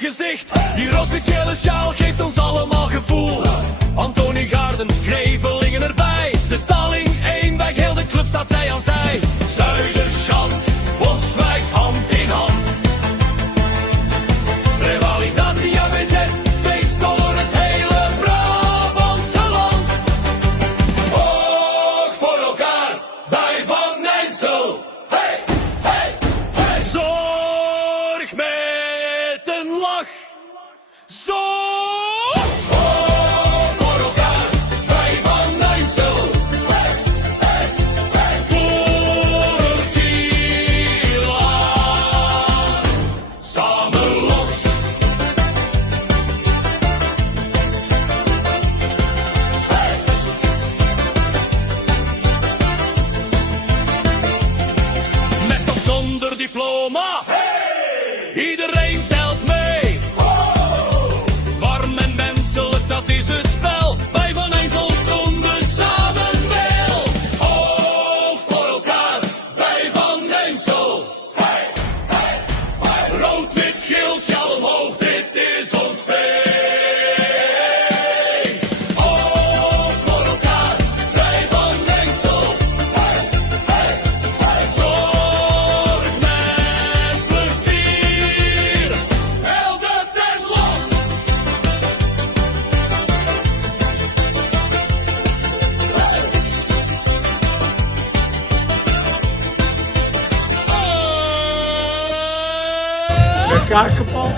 je gezicht. Die rotte gele sjaal geeft ons allemaal gevoel. Antonie Gaarden, Grevelingen erbij. De Talling 1 bij heel de club staat zij aan zij. Zuiderschans, Boswijk hand in hand. Revalidatie ABZ, feest door het hele Brabantse land. Oog voor elkaar, bij Van Nijnsel. Hey, hey, hey. Zorg met een lach. Zorg voor elkaar, bij Van Nijnsel. Hey, hey, hey. Voor Kila. Samen los. Met of zonder diploma. Hey! Iedereen telt mee. Oh! Warm en menselijk, dat is het spel. Bij Van Nijnsel stonden samen wel. Oog voor elkaar, bij Van Nijnsel. Hey, hey, hey. Rood, wit, geel, sjaal omhoog, dit is ons feest. Oog voor elkaar, bij Van Nijnsel. Hey, hey, hey. Zorg met plezier, heel de tent los. De kaart kapot.